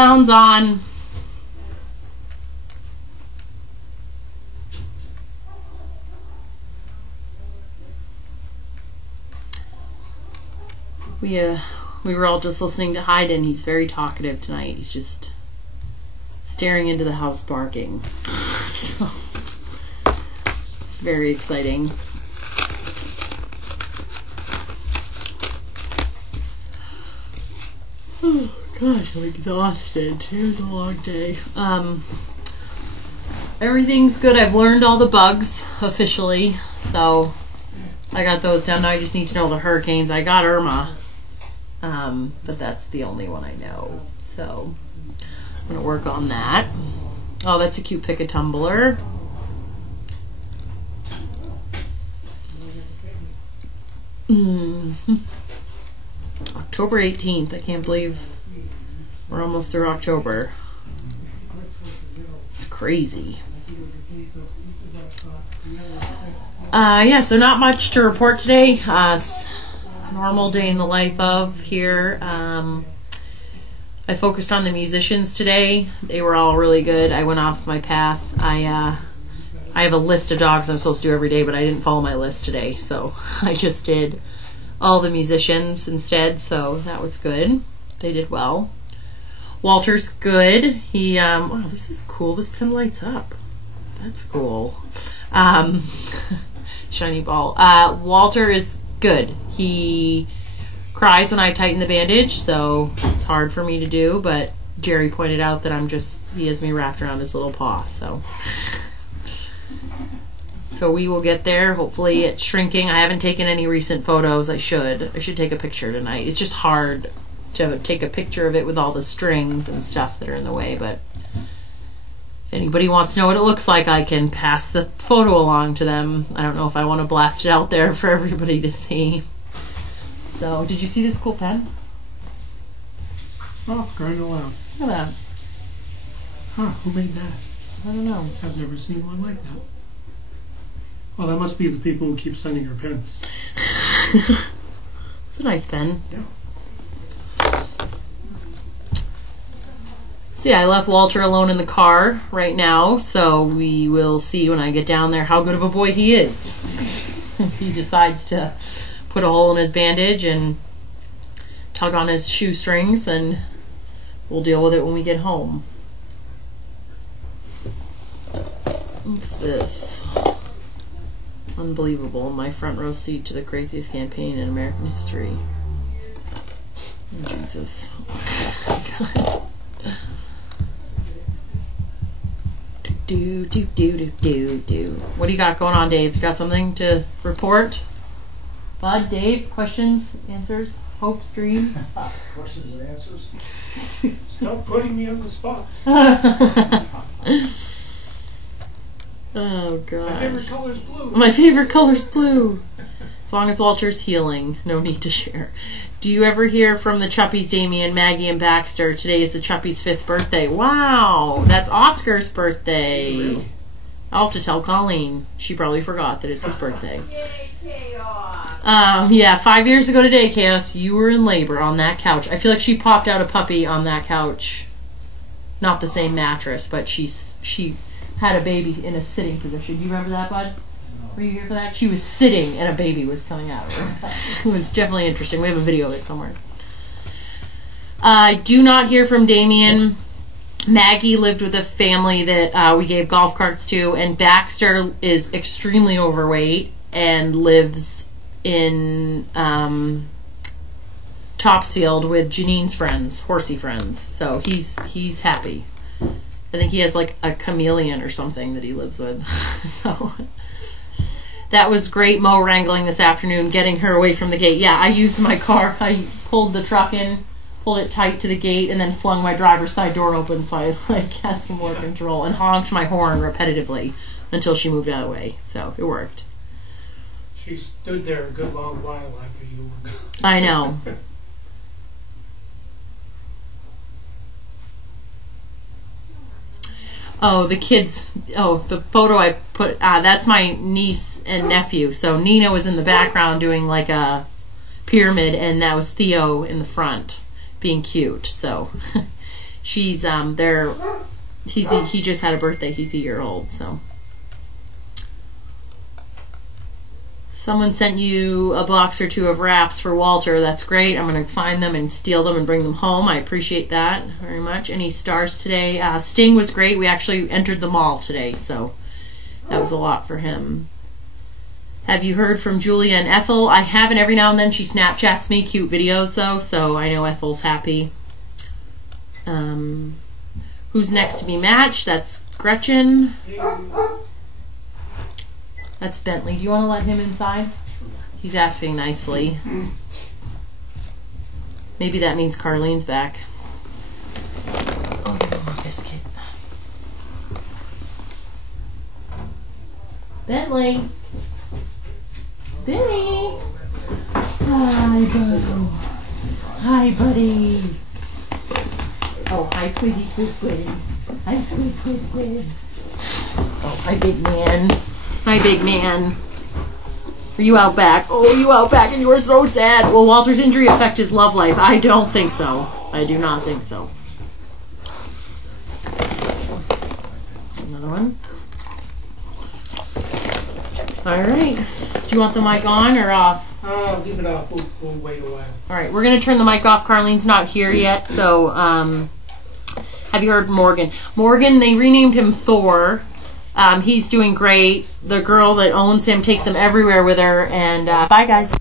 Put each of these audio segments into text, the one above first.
Sounds on. We were all just listening to Hayden. He's very talkative tonight. He's just staring into the house barking. So, it's very exciting. Oh gosh, I'm exhausted. It was a long day. Everything's good. I've learned all the bugs officially, so I got those down. Now I just need to know the hurricanes. I got Irma, but that's the only one I know. So I'm gonna work on that. Oh, that's a cute pick a tumbler. October 18th. I can't believe we're almost through October. It's crazy. Yeah, so not much to report today. Normal day in the life of here. I focused on the musicians today. They were all really good. I went off my path. I have a list of dogs I'm supposed to do every day, but I didn't follow my list today, so I just did all the musicians instead, so that was good. They did well. Walter's good. He, wow, this is cool. This pen lights up. That's cool. Shiny ball. Walter is good. He cries when I tighten the bandage, so it's hard for me to do, but Jerry pointed out that he has me wrapped around his little paw, so we will get there. Hopefully it's shrinking. I haven't taken any recent photos. I should take a picture tonight. It's just hard to take a picture of it with all the strings and stuff that are in the way, but if anybody wants to know what it looks like, I can pass the photo along to them. I don't know if I want to blast it out there for everybody to see. So, did you see this cool pen? Oh, crying aloud. Look at that. Huh, who made that? I don't know. I've never seen one like that. Well, that must be the people who keep sending her pens. It's a nice pen. Yeah. So yeah, I left Walter alone in the car right now, so we will see when I get down there how good of a boy he is. If he decides to put a hole in his bandage and tug on his shoestrings, and we'll deal with it when we get home. What's this? Unbelievable. My front row seat to the craziest campaign in American history. Oh, Jesus. God. What do you got going on, Dave? You got something to report? Bud, Dave, questions, answers, hopes, dreams? Questions and answers? Stop putting me on the spot. Oh, God. My favorite color is blue. My favorite color is blue. As long as Walter's healing, no need to share. Do you ever hear from the Chuppies, Damien, Maggie, and Baxter? Today is the Chuppies' 5th birthday. Wow, that's Oscar's birthday. Really? I'll have to tell Colleen. She probably forgot that it's his birthday. Yeah, 5 years ago today, Chaos, you were in labor on that couch. I feel like she popped out a puppy on that couch. Not the same mattress, but she had a baby in a sitting position. Do you remember that, Bud? Were you here for that? She was sitting and a baby was coming out of her. It was definitely interesting. We have a video of it somewhere. I do not hear from Damien. Maggie lived with a family that we gave golf carts to, and Baxter is extremely overweight and lives in Topsfield with Janine's friends, horsey friends. So he's happy. I think he has like a chameleon or something that he lives with. So that was great mow wrangling this afternoon, getting her away from the gate. Yeah, I used my car. I pulled the truck in, pulled it tight to the gate, and then flung my driver's side door open so I had some more control, and honked my horn repetitively until she moved out of the way. So it worked. She stood there a good long while after you were gone. I know. Oh, the kids. Oh, the photo I put. That's my niece and nephew. So Nina was in the background doing like a pyramid, and that was Theo in the front being cute. So She's he just had a birthday. He's a year old, so. Someone sent you a box or two of wraps for Walter. That's great. I'm going to find them and steal them and bring them home. I appreciate that very much. Any stars today? Sting was great. We actually entered the mall today, so that was a lot for him. Have you heard from Julia and Ethel? I haven't. Every now and then she Snapchats me cute videos, though, so I know Ethel's happy. Who's next to be matched? That's Gretchen. That's Bentley. Do you want to let him inside? He's asking nicely. Maybe that means Carlene's back. Oh, give him a biscuit. Bentley. Benny. Hi, buddy. Hi, buddy. Oh, hi, Squizzy, Squiz. Hi, Squiz. Oh, hi, big man. Hi, big man. Are you out back? Oh, you out back and you are so sad. Will Walter's injury affect his love life? I don't think so. I do not think so. Another one. All right. Do you want the mic on or off? I'll leave it off. We'll wait a while. All right. We're going to turn the mic off. Carlene's not here yet, so have you heard Morgan? Morgan, they renamed him Thor. He's doing great. The girl that owns him takes him everywhere with her. And bye, guys.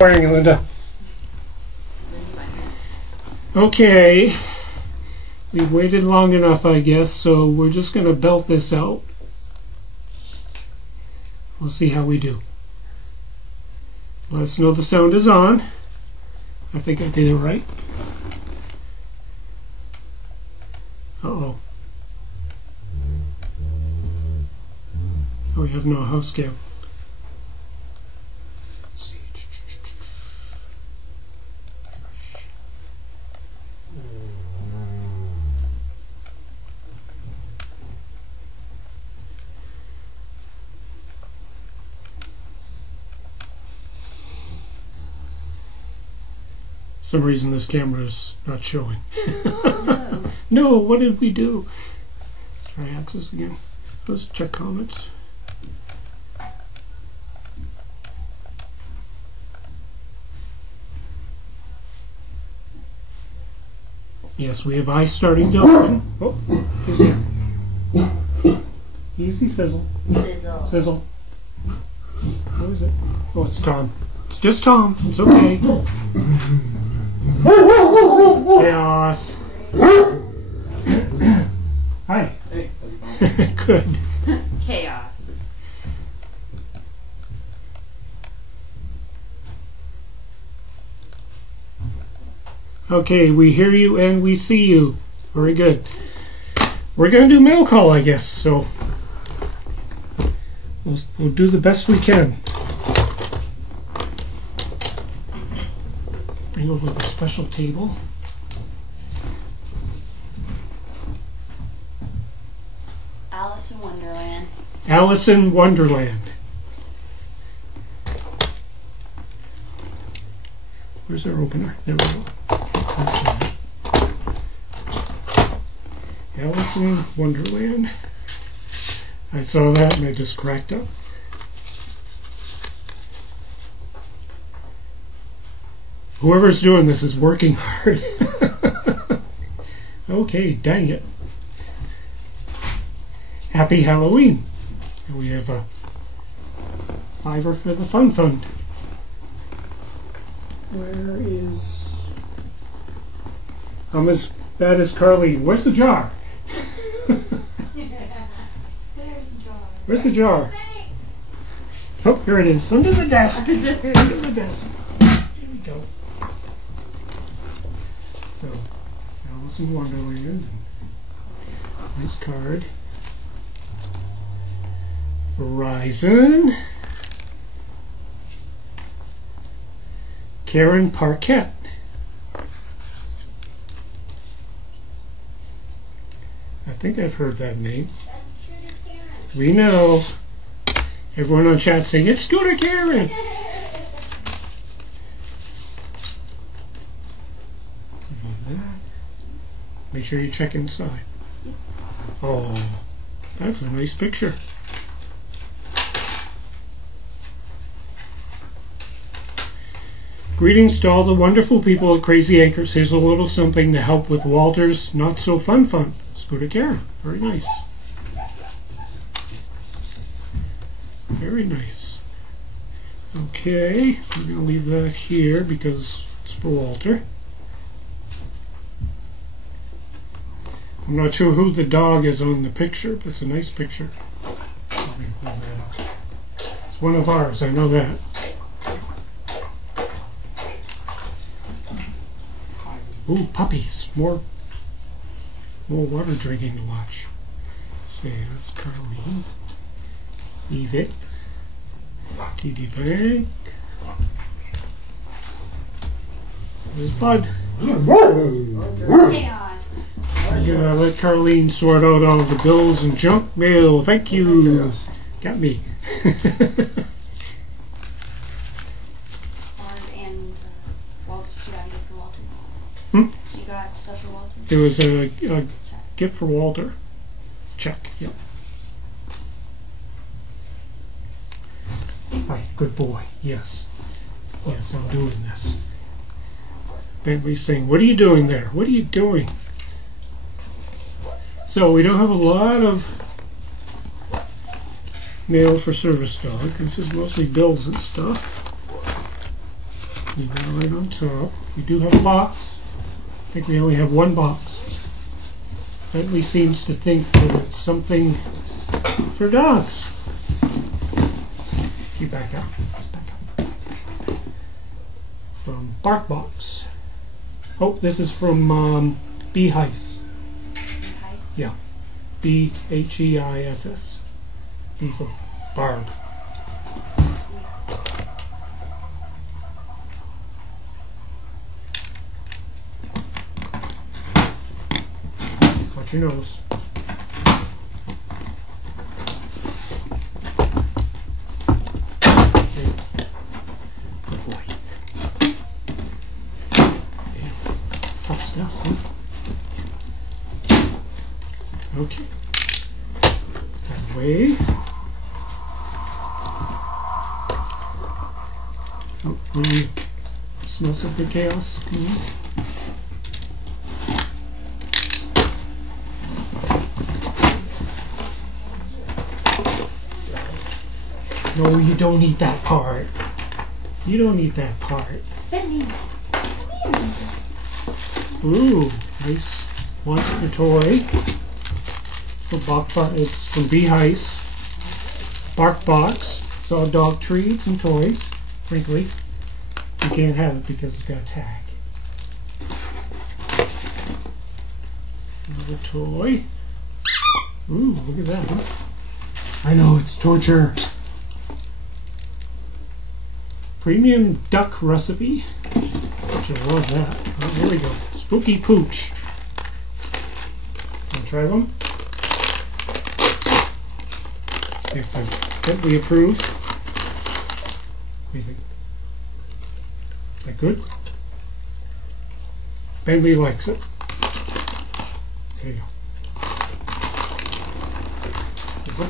Morning, Linda. Okay, we've waited long enough, I guess, so we're just going to belt this out. We'll see how we do. Let us know the sound is on. I think I did it right. Uh-oh. Oh, we have no house cam. Some reason this camera is not showing. Oh, No, what did we do? Let's try access again. Let's check comments. Yes, we have eyes starting to open. Oh, who's there? Easy sizzle. Sizzle. Sizzle. Who is it? Oh, it's Tom. It's just Tom. It's okay. Chaos. Hi. Hey, how's it going? Good. Chaos. Okay, we hear you and we see you. Very good. We're going to do mail call, I guess, so we'll do the best we can. Bring over the special table. Alice in Wonderland. Alice in Wonderland. Where's our opener? There we go. Alice in Wonderland. I saw that and I just cracked up. Whoever's doing this is working hard. Okay, dang it. Happy Halloween. And we have a $5 for the Fun Fund. Where is... I'm as bad as Carlene. Where's the jar? Where's the jar? Oh, here it is. Under the desk. Under the desk. Here we go. So, Alice in Wonderland. Nice card. Verizon. Karen Parquette. I think I've heard that name. We know. Everyone on chat saying, it's Scooter Karen. Make sure you check inside. Oh, that's a nice picture. Greetings to all the wonderful people at Crazy Acres. Here's a little something to help with Walter's not so fun. Scooter Karen. Very nice. Very nice. Okay, we're going to leave that here because it's for Walter. I'm not sure who the dog is on the picture, but it's a nice picture. Let me pull that up. It's one of ours, I know that. Ooh, puppies. More water drinking to watch. Say that's Carlene. Evie. TD Bank. There's Bud. Chaos. I'm gonna let Carlene sort out all the bills and junk mail. Thank you. Got me. And Walter, you got a gift for Walter. Hmm? You got stuff for Walter? It was a gift for Walter. Check. Yep. Right, good boy. Yes. Yes, I'm doing this. Bentley's saying, what are you doing there? What are you doing? So we don't have a lot of mail for Service Dog. This is mostly bills and stuff. Leave that right on top. We do have a box. I think we only have one box. Bentley seems to think that it's something for dogs. You back up. Just back up. From BarkBox. Oh, this is from Behiss. Yeah. Behiss. B for Barb. Watch your nose. Good boy. Yeah. Tough stuff, huh? Okay. That way. Oh, really smell something chaos. No, you don't eat that part. You don't eat that part. Ooh, nice monster toy. For it's from Behiss. BarkBox. It's all dog treats and toys. Frankly, you can't have it because it's got a tag. Another toy. Ooh, look at that. Huh? I know, it's torture. Premium duck recipe. I love that. Oh, there we go. Spooky Pooch. Want to try one? See if they're Bentley approved. What do you think? Is that good? Bentley likes it. There you go. This is it.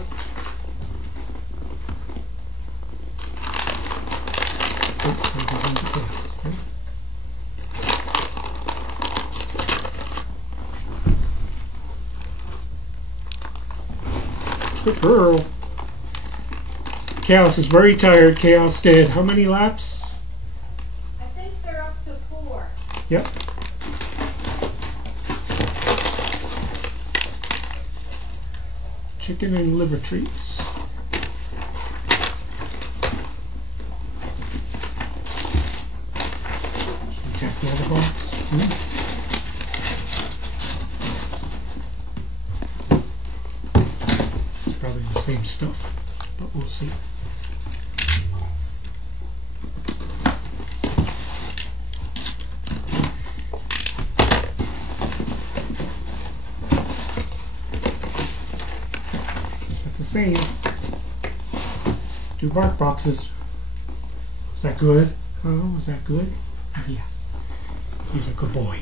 Good girl. Chaos is very tired. Chaos did how many laps? I think they're up to 4. Yep. Chicken and liver treats. Should we check the other box? It's probably the same stuff, but we'll see. Same. 2 BarkBoxes. Was that good? Oh, was that good? Yeah. He's a good boy.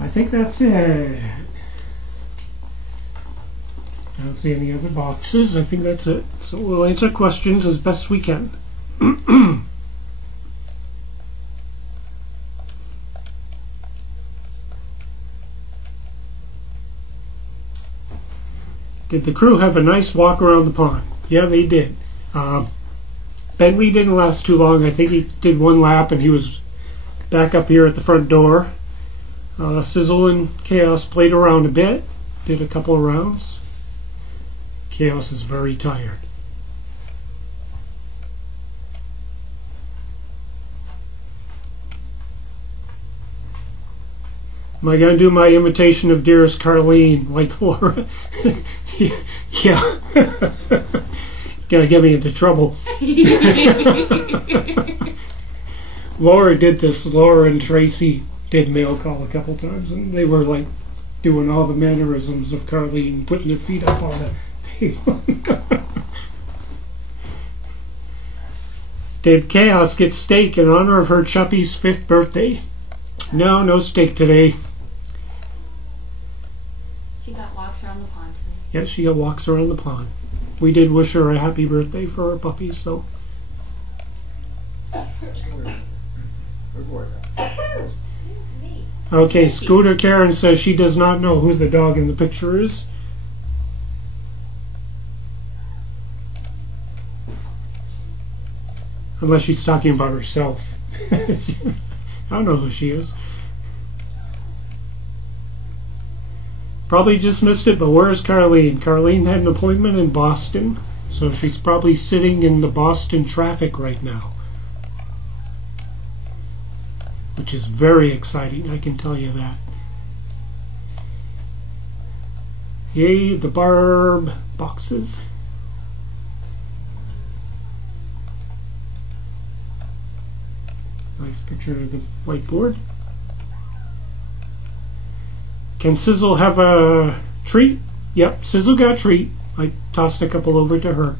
I think that's it. I don't see any other boxes. I think that's it. So we'll answer questions as best we can. Did the crew have a nice walk around the pond? Yeah, they did. Bentley didn't last too long. I think he did 1 lap and he was back up here at the front door. Sizzle and Chaos played around a bit, did a couple of rounds. Chaos is very tired. Am I going to do my imitation of Dearest Carlene like Laura? Yeah. Gonna get me into trouble. Laura did this. Laura and Tracy did mail call a couple times, and they were like doing all the mannerisms of Carlene, putting their feet up on the table. Did Chaos get steak in honor of her Chuppy's 5th birthday? No, no steak today. She got walks around the pond today. Yeah, she got walks around the pond. We did wish her a happy birthday for her puppies, so. Good boy. Okay, Scooter Karen says she does not know who the dog in the picture is. Unless she's talking about herself. I don't know who she is. Probably just missed it, but where's Carlene? Carlene had an appointment in Boston, so she's probably sitting in the Boston traffic right now. Which is very exciting, I can tell you that. Yay, the Barb boxes. Nice picture of the whiteboard. Can Sizzle have a treat? Yep, Sizzle got a treat. I tossed a couple over to her.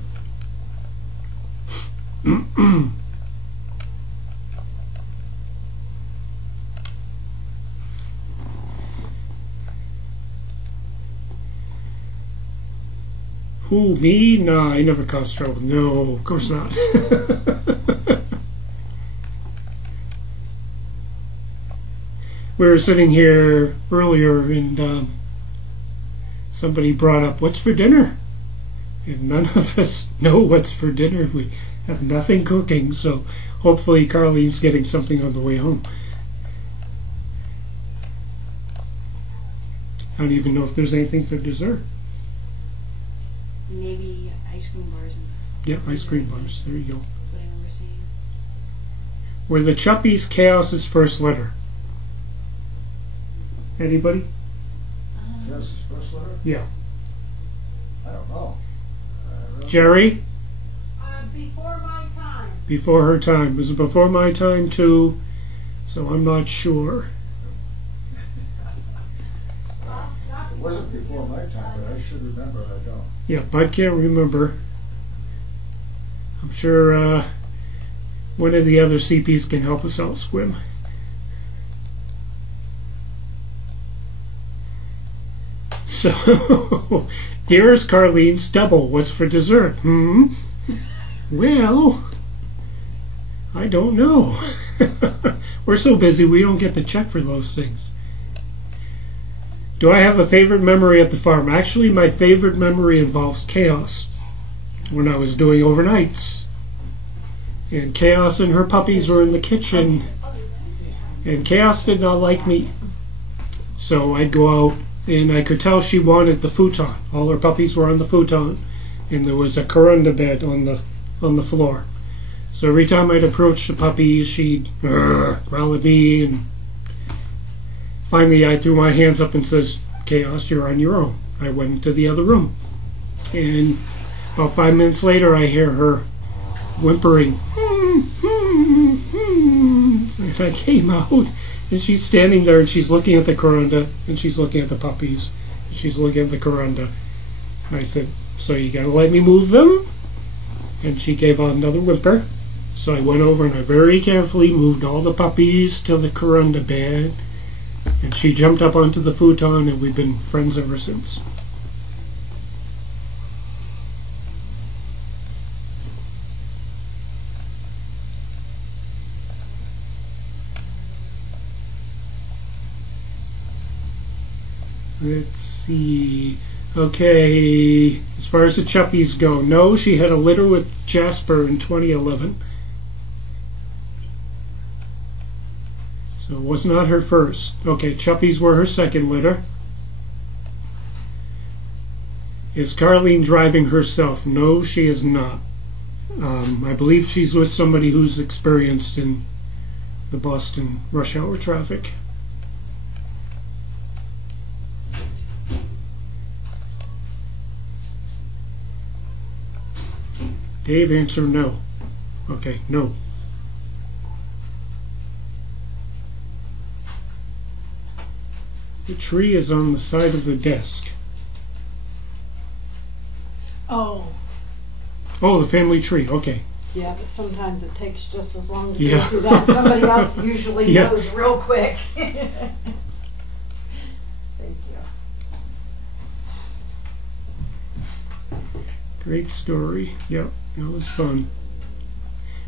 Who, me? Nah, I never caused trouble. No, of course not. We were sitting here earlier and somebody brought up, what's for dinner? And none of us know what's for dinner. We have nothing cooking, so hopefully Carlene's getting something on the way home. I don't even know if there's anything for dessert. Maybe ice cream bars. Yeah, ice cream bars. There you go. What I remember seeing. Were the Chuppies Chaos's first letter? Anybody? Yes, his first letter? Yeah. I don't know. Really? Jerry? Before my time. Before her time. Was it before my time too? So I'm not sure. It wasn't before my time, but I should remember. I don't. Yeah, Bud can't remember. I'm sure one of the other CPs can help us out, Squim. So, here's Carlene's double. What's for dessert? Well, I don't know. We're so busy we don't get to check for those things. Do I have a favorite memory at the farm? Actually, my favorite memory involves Chaos. When I was doing overnights. And Chaos and her puppies were in the kitchen. And Chaos did not like me. So I'd go out and I could tell she wanted the futon. All her puppies were on the futon. And there was a corunda bed on the floor. So every time I'd approach the puppies, she'd growl at me, and finally I threw my hands up and says, Chaos, you're on your own. I went into the other room. And about 5 minutes later I hear her whimpering. And I came out and she's standing there and she's looking at the corunda and she's looking at the puppies. And she's looking at the corunda. And I said, so you gotta let me move them? And she gave out another whimper. So I went over and I very carefully moved all the puppies to the corunda bed. And she jumped up onto the futon and we've been friends ever since. Let's see. Okay, as far as the Chuppies go, no, she had a litter with Jasper in 2011. So it was not her first. Okay, Chuppies were her second litter. Is Carlene driving herself? No, she is not. I believe she's with somebody who's experienced in the Boston rush hour traffic. Dave, answer no. Okay, no. The tree is on the side of the desk. Oh, Oh, the family tree. Okay. yeah, but sometimes it takes just as long to Yeah. go through that. Somebody else usually Yeah. knows real quick. Thank you. Great story. Yep, that was fun.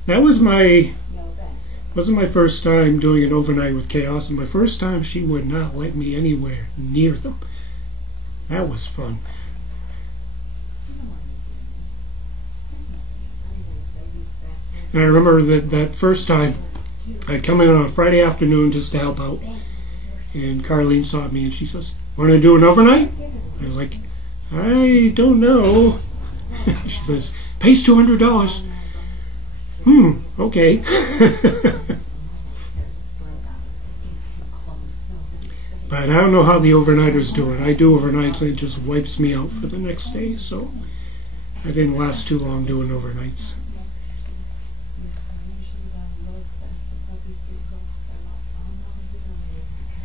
That was my No, thanks. wasn't my first time doing an overnight with Chaos, and my first time she would not let me anywhere near them. That was fun. And I remember that first time, I'd come in on a Friday afternoon just to help out. And Carlene saw me and she says, "Want to do an overnight?" I was like, "I don't know." She says, "Pays $200. Okay. But I don't know how the overnighters do it. I do overnights and it just wipes me out for the next day. So I didn't last too long doing overnights.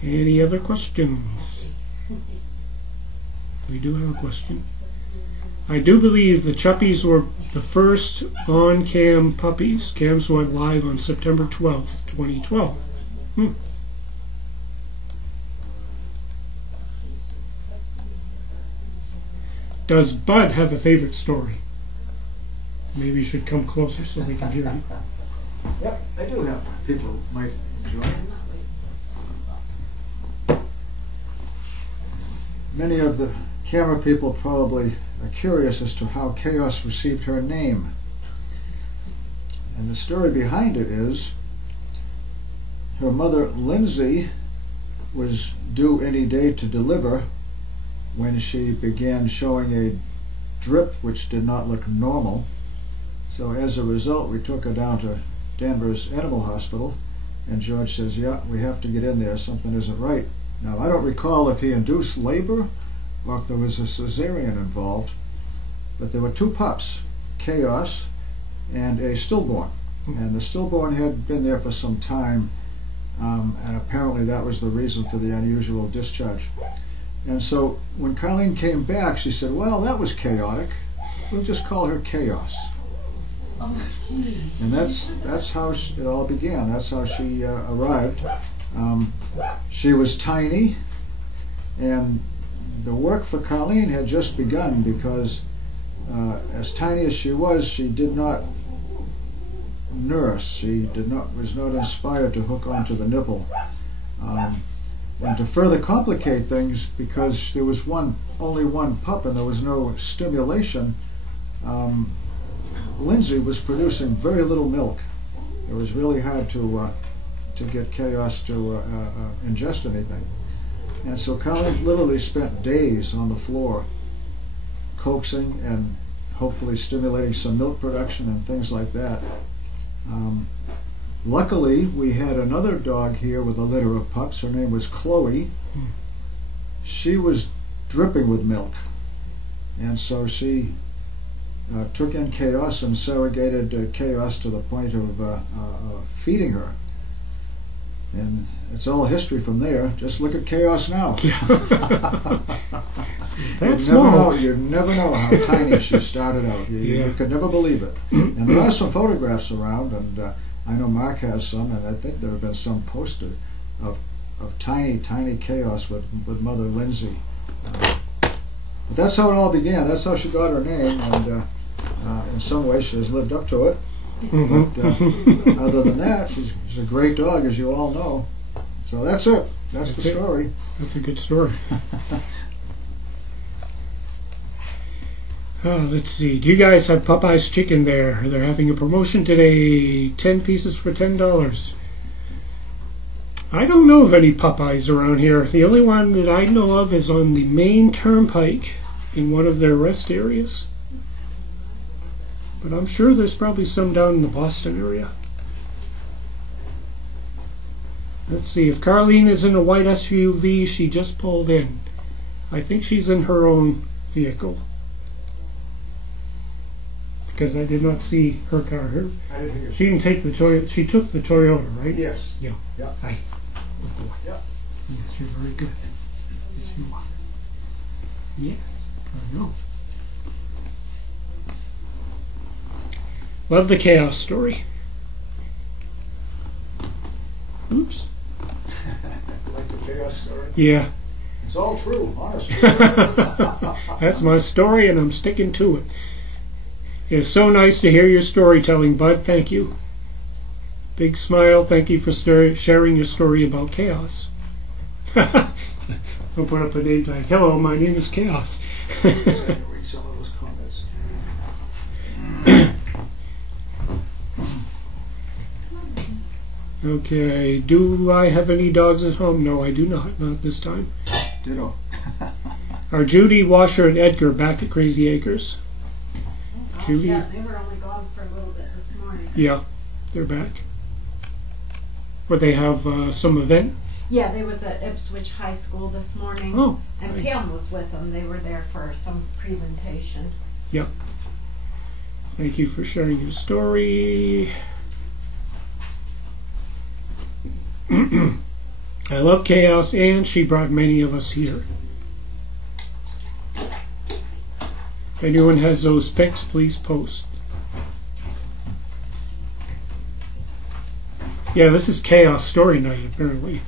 Any other questions? We do have a question. I do believe the Chuppies were the first on-cam puppies. Cams went live on September 12th, 2012. Does Bud have a favorite story? Maybe you should come closer so we can hear you. Yep, I do have people might enjoy. Many of the camera people probably are curious as to how Chaos received her name. And the story behind it is her mother, Lindsay, was due any day to deliver when she began showing a drip which did not look normal. So as a result, we took her down to Danvers Animal Hospital, and George says, "Yeah, we have to get in there, something isn't right." Now, I don't recall if he induced labor or if there was a cesarean involved, but there were two pups, Chaos and a stillborn. And the stillborn had been there for some time, and apparently that was the reason for the unusual discharge. And so when Carlene came back, she said, "Well, that was chaotic. We'll just call her Chaos." And that's how it all began. That's how she arrived. She was tiny, and the work for Carlene had just begun because as tiny as she did not nurse. She was not inspired to hook onto the nipple. And to further complicate things, because there was only one pup and there was no stimulation, Lindsay was producing very little milk. It was really hard to get Chaos to ingest anything. And so Colleen literally spent days on the floor coaxing and hopefully stimulating some milk production and things like that. Luckily, we had another dog here with a litter of pups. Her name was Chloe. She was dripping with milk. And so she took in Chaos and surrogated Chaos to the point of feeding her. And it's all history from there. Just look at Chaos now. That's small. You never know how tiny she started out. You could never believe it. And there are some photographs around, and I know Mark has some, and I think there have been some posted of tiny Chaos with Mother Lindsay. But that's how it all began. That's how she got her name, and in some ways she has lived up to it. But other than that, she's a great dog, as you all know. So that's it. That's the story. That's a good story. Let's see. Do you guys have Popeye's chicken there? They're having a promotion today. 10 pieces for $10. I don't know of any Popeyes around here. The only one that I know of is on the main turnpike in one of their rest areas. But I'm sure there's probably some down in the Boston area. Let's see. If Carlene is in a white SUV, she just pulled in. I think she's in her own vehicle, because I did not see her car. She didn't take the Toyota. She took the Toyota, right? Yes. Yeah. Yeah. Hi. Good boy. Yeah. Yes, you're very good. Yes, you are. Yes, I know. Love the Chaos story. Oops. Like the Chaos story? Yeah. It's all true, honestly. That's my story, and I'm sticking to it. It's so nice to hear your storytelling, Bud. Thank you. Big smile. Thank you for sharing your story about Chaos. I'll put up a name tag. Hello, my name is Chaos. Read some of those comments. Okay, do I have any dogs at home? No, I do not this time. Ditto. Are Judy, Washer, and Edgar back at Crazy Acres? Oh, Judy? yeah, they were only gone for a little bit this morning. Yeah, they're back. But they have some event? Yeah, they was at Ipswich High School this morning. Oh, and nice. Pam was with them. They were there for some presentation. Yep. Thank you for sharing your story. I love chaos, and she brought many of us here. If anyone has those pics, please post. Yeah, this is Chaos Story Night, apparently.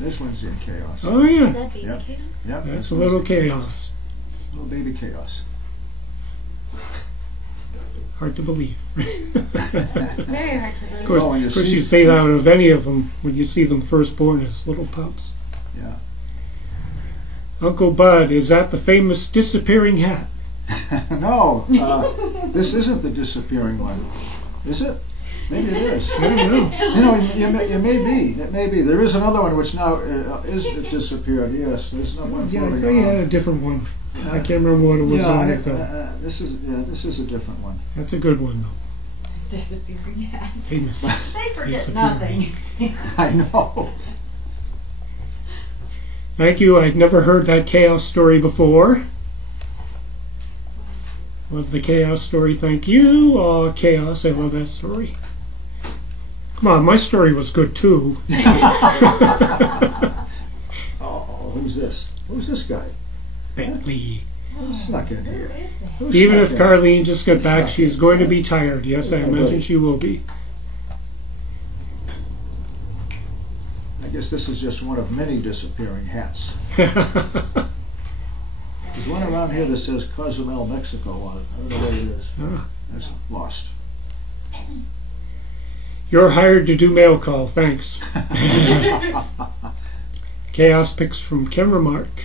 This one's in chaos. Oh, Is yeah. that baby Yep. chaos? Yep, That's this a one's little in chaos. Little baby chaos. Hard to believe. Very hard to Of believe. course, Oh, and you of course see- you say that of any of them when you see them first born as little pups. Yeah. Uncle Bud, is that the famous disappearing hat? No, this isn't the disappearing one. Is it? Maybe it is. I don't know. You know, it may be. It may be. There is another one which now is disappeared. Yes, there's no one Yeah, I floating thought you had around. a different one. I can't remember what it was on it though. This is a different one. That's a good one though. Disappearing hat. Famous. They forget Disappearing. nothing. I know. Thank you. I'd never heard that chaos story before. Love the chaos story. Thank you. Oh, chaos. I love that story. Come on, my story was good too. Oh, who's this? Who's this guy? Bentley. Who snuck in here? Who Even snuck if in? Carlene just got back, she's going to be tired. Yes, I imagine she will be. I guess this is just one of many disappearing hats. There's one around here that says Cozumel, Mexico on it. I don't know what it is. Ah. That's lost. You're hired to do mail call. Thanks. Chaos picks from camera mark.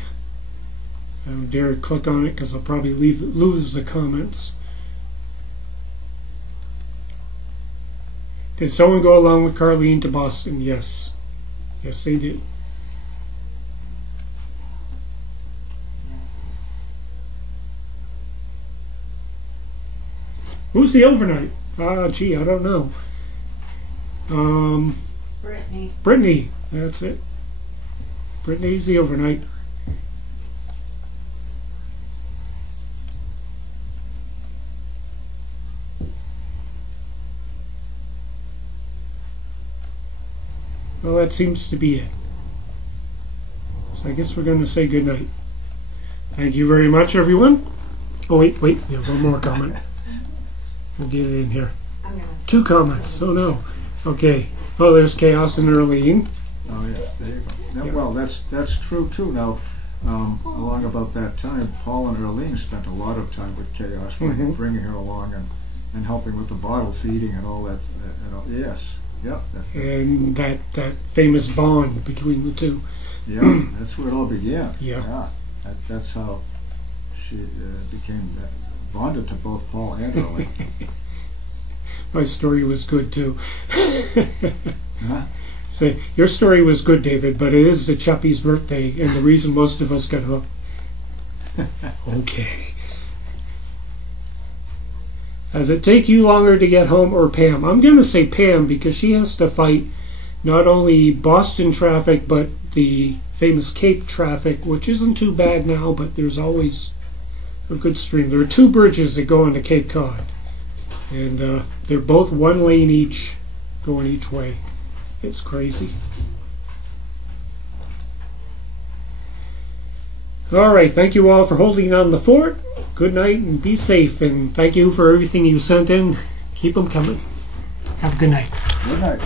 I don't dare click on it because I'll probably lose the comments. Did someone go along with Carlene to Boston? Yes. Yes, they did. Who's the overnight? Gee, I don't know. Brittany. Brittany, that's it. Brittany's the overnight. Well, that seems to be it. So I guess we're going to say good night. Thank you very much, everyone. Oh, wait, we have one more comment. We'll get it in here. I'm gonna. 2 comments. Oh, no. Okay. Oh, there's Chaos and Earlene. Oh yeah, there you go. Now, Yeah. well, that's true too. Now, along about that time, Paul and Earlene spent a lot of time with Chaos, bringing her along and helping with the bottle feeding and all that. Yes, yep, And that famous bond between the two. yeah, that's where it all began. Yeah. That's how she became bonded to both Paul and Earlene. My story was good too. Huh? So your story was good, David, but it is the Chuppy's birthday, and the reason most of us got hooked. Okay. Does it take you longer to get home or Pam? I'm going to say Pam because she has to fight not only Boston traffic but the famous Cape traffic, which isn't too bad now, but there's always a good stream. There are 2 bridges that go into Cape Cod, and they're both 1 lane each, going each way. It's crazy. All right, thank you all for holding on the fort. Good night and be safe, and thank you for everything you sent in. Keep them coming. Have a good night. Good night.